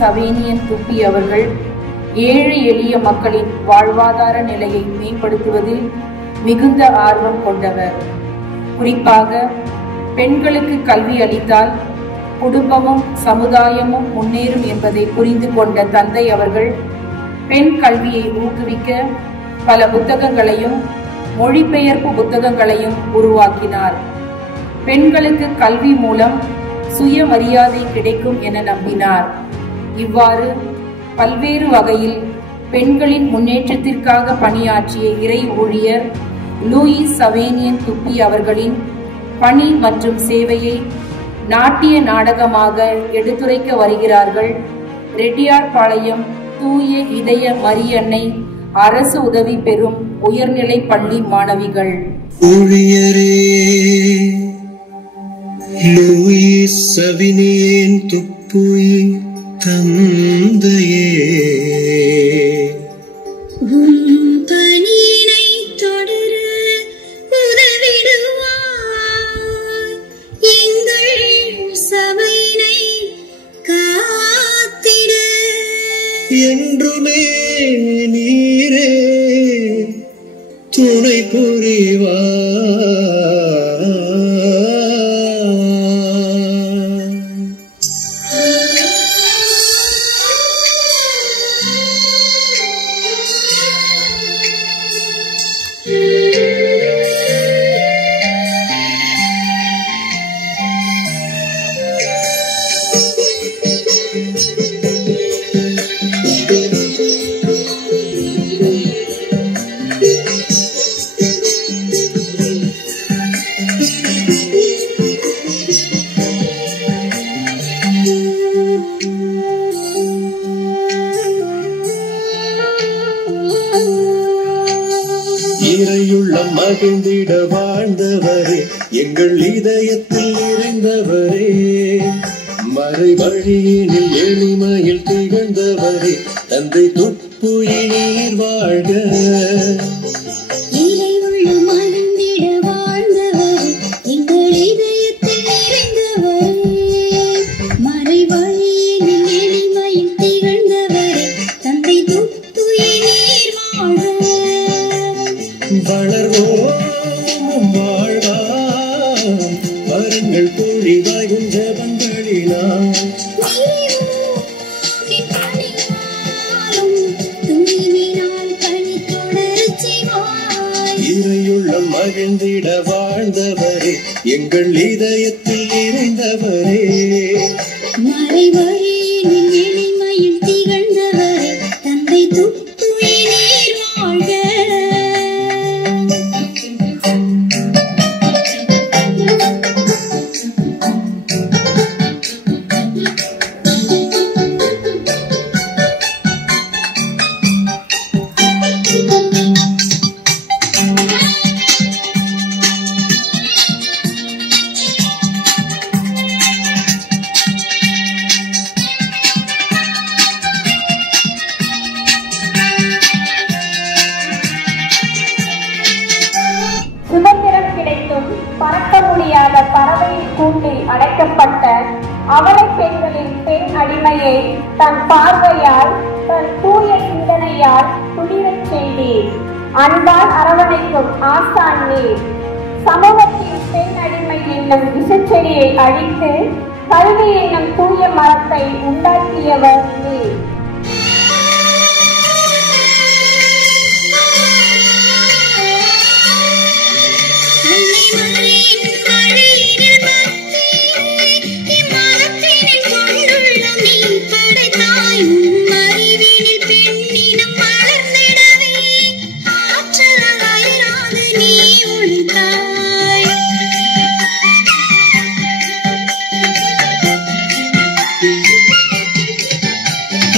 சவேனியன் துப்பி அவர்கள் ஏழை எளிய மக்களின் வாழ்வாதார நிலையை மேம்படுத்துவதில் மிகுந்த ஆர்வம் கொண்டவர். குறிப்பாக பெண்களுக்கு கல்வி அளித்தால் குடும்பமும் சமுதாயமும் முன்னேறும் என்பதை புரிந்து கொண்ட தந்தை அவர்கள் பெண் கல்வியை ஊக்குவிக்க பல புத்தகங்களையும் மொழிபெயர்ப்பு புத்தகங்களையும் உருவாக்கினார். பெண்களுக்கு கல்வி மூலம் சுயமரியாதை கிடைக்கும் என நம்பினார். இவ்வாறு பல்வேறு வகையில் பெண்களின் முன்னேற்றத்திற்காக பணியாற்றிய இறை ஊழியர் லூயிஸ் சவேனியன் துப்பி அவர்களின் பணி மற்றும் சேவையை நாட்டிய நாடகமாக எடுத்துரைக்க வருகிறார்கள் ரெட்டியார்பாளையம் தூய இதய மரியன்னை அரசு உதவி பெறும் உயர்நிலை பள்ளி மாணவிகள். ஊழியரே லூயிஸ் சவேனியன் துப்பி தந்தையே, என்றுமே நீரே துணை புரிவார். இறையுள்ளம் மகிழ்ந்திட வாழ்ந்தவரே, எங்கள் இதயத்தில் நிறைந்தவரே, மறை வழியினில் எளிமையில் திகழ்ந்தவரே, தந்தை துப்புயி நீர் வாழ்க. இறையுள்ளம் மகிழ்ந்திட வாழ்ந்தவரே, எங்கள் இதயத்தில் நிறைந்தவரே, மறை வழியினில் எளிமையில் திகழ்ந்தவரே, தந்தை துப்புயி நீர் வாழ்க. வளர்வோம் வாழ்வாம் வரங்கள் பொழிவாயும் ஜபங்களினால், இறையுள்ளம் மகிழ்ந்திட வாழ்ந்தவரே, எங்கள் இதயத்தில் நிறைந்தவரே, மறை வழியினில் எளிமையில் திகழ்ந்தவரே, தந்தை துப்புயி நீர் வாழ்க. சுதந்திரம் கிடைத்தும் பறக்க முடியாத பறவையின் கூட்டில் அடைக்கப்பட்ட அவலை பெண்களின் பெண் அடிமையை தன் பார்வையால் தன் தூய சிந்தனையால் துளிரச் செய்தீர். அன்பால் அரவணைக்கும் ஆசான் நீர். சமூகத்தின் பெண் அடிமை என்னும் விஷச்செடியை அழித்து கல்வி என்னும் தூய மரத்தை உண்டாக்கியவர் நீர்.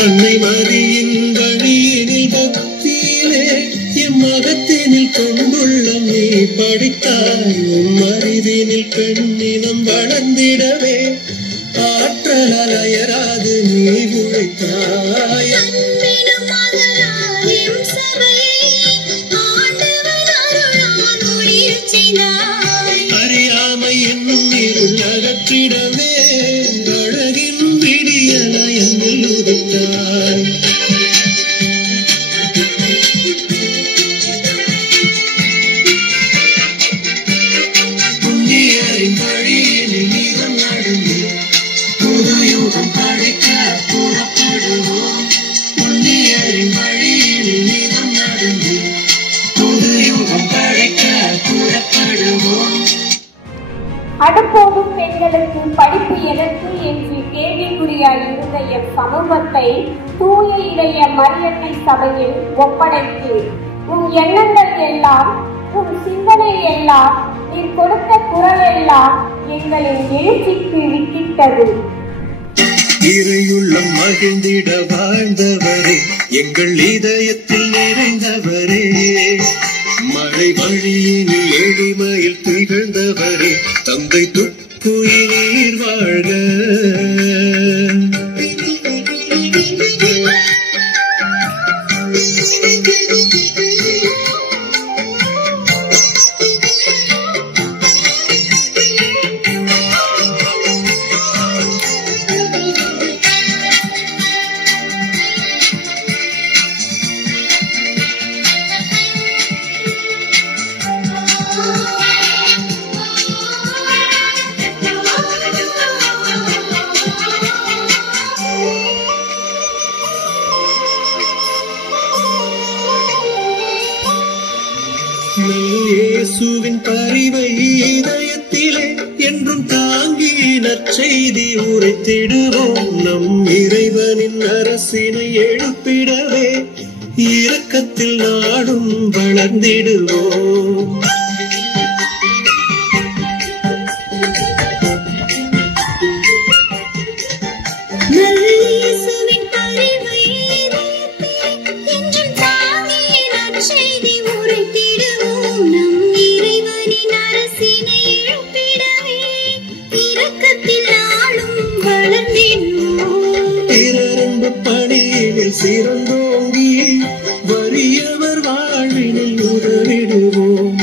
அன்னை மரியின் வழியினில் பக்தியிலே எம்மகத்தினில் கொண்டுள்ளம் நீ படித்தாய். உம்மறிவினில் பெண்ணினம் வளர்ந்திடவே ஆற்றலால் அயராது நீ உழைத்தாய். அறியாமை என்னும் இருள் அகற்றிடவே அழகின் விடியலாய் என்னில் புண்ணியரின் வழியினில் நீதம் நடந்து புது யுகம் படைக்க புறப்படுவோம். புண்ணியரின் வழியினில் நீதம் நடந்து புது யுகம் படைக்க புறப்படுவோம். அடுப்போடும் பெண்களுக்கு படிப்பு எதற்கு என்று கேள்விக்குறியாய் இருந்த என் சமூகத்தை தூய இதய மரியன்னை சபையில் ஒப்படைத்து உன் எண்ணங்கள் எல்லாம் உன் சிந்தனை எல்லாம் நீ கொடுத்த குரல் எல்லாம் எங்களின் எழுச்சிக்கு வித்திட்டது. இறையுள்ளம் மகிழ்ந்திட வாழ்ந்தவரே, எங்கள் இதயத்தில் நிறைந்தவரே, மழை வழியினில் எளிமையில் திகழ்ந்தவரே, தந்தை துப்புயிர் வாழ்க. இயேசுவின் பரிவை இதயத்திலே என்றும் தாங்கி நற்செய்தி உரைத்திடுவோம். நம் இறைவனின் அரசினை எழுப்பிடவே இரக்கத்தில் நாடும் வளர்ந்திடுவோம். பணியில் சிறந்தோங்கி வறியவர் வாழ்வினில் உதவிடுவோம்.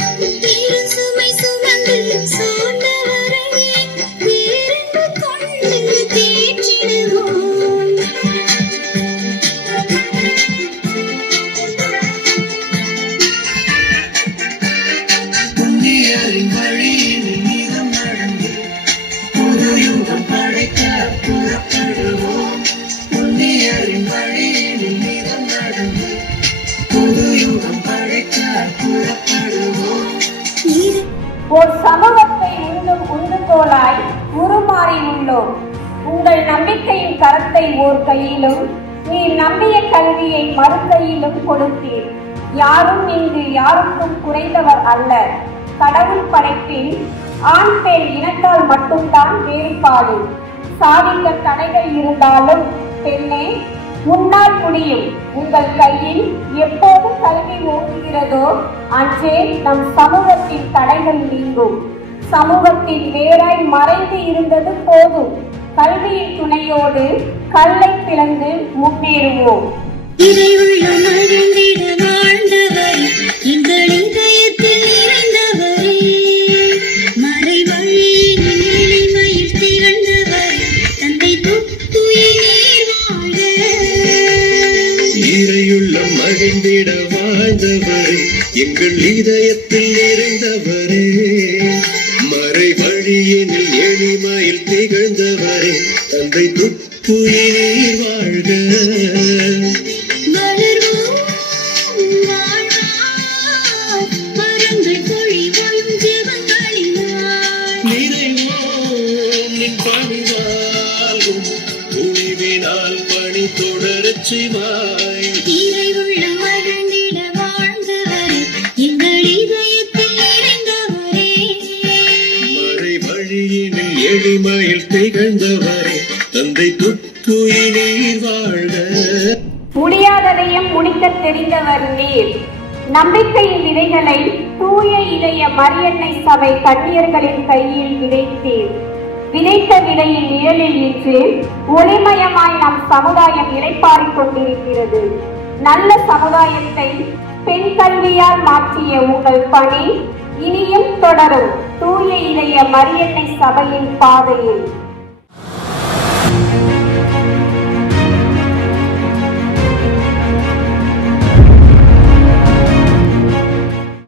புண்ணியரின் வழியினில் நீதம் நடந்து புது யுகம் படைக்க புறப்படுவோம். புண்ணியரின் வழியினில் நீதம் நடந்து புது யுகம் படைக்க புறப்படுவோம். ஒரு சமூகத்தை உண்ணும் உண்டுகோலாய் உருமாறி உள்ளோம். உங்கள் நம்பிக்கையின் கரத்தை ஓர் கையிலும் நீர் நம்பிய கல்வியை மறு கையிலும் கொடுத்தீர். யாரும் இங்கு யாருக்கும் குறைந்தவர் அல்ல. கடவுள் படைப்பில் ஆண் பெண் இனத்தால் மட்டும்தான் வேறுபாடு. சாதிக்க தடைகள் இருந்தாலும் பெண்ணே உன்னால் முடியும். உங்கள் கையில் எப்போது கல்வி ஓங்குகிறதோ அன்றே நம் சமூகத்தின் தடைகள் நீங்கும். சமூகத்தின் வேராய் மறைந்து இருந்தது போதும். கல்வியின் துணையோடு கல்லை பிளந்து முன்னேறுவோம். இறையுள்ளம் மகிழ்ந்திட வாழ்ந்தவரே, எங்கள் இதயத்தில் நிறைந்தவரே, மறை வழியினில் எளிமையில் திகழ்ந்தவரே, தந்தை துப்புயிர் வாழ்க. துணிவினால் பணி தொடரச் செய்வாய். இறையுள்ள மகிழ்ந்திட வாழ்ந்தவரே, எங்கள் இதயத்தில் நிறைந்தவரே, மறை வழியினில் எளிமையில் திகழ்ந்தவரே, தந்தை துப்புயிர் வாழ்க. முடியாததையும் முடிக்க தெரிந்தவர் நீர். நம்பிக்கையின் விதைகளை தூய இதய மரியன்னை சபை கன்னியர்களின் கையில் விதைத்தீர். விதைத்த விதையின் நிழலில் இன்று ஒளிமயமாய் நம் சமுதாயம் இளைப்பாறிக் கொண்டிருக்கிறது. நல்ல சமுதாயத்தை பெண் கல்வியால் மாற்றிய உங்கள் பணி இனியும் தொடரும். தூய இதய மரியன்னை சபையின் பாதையில்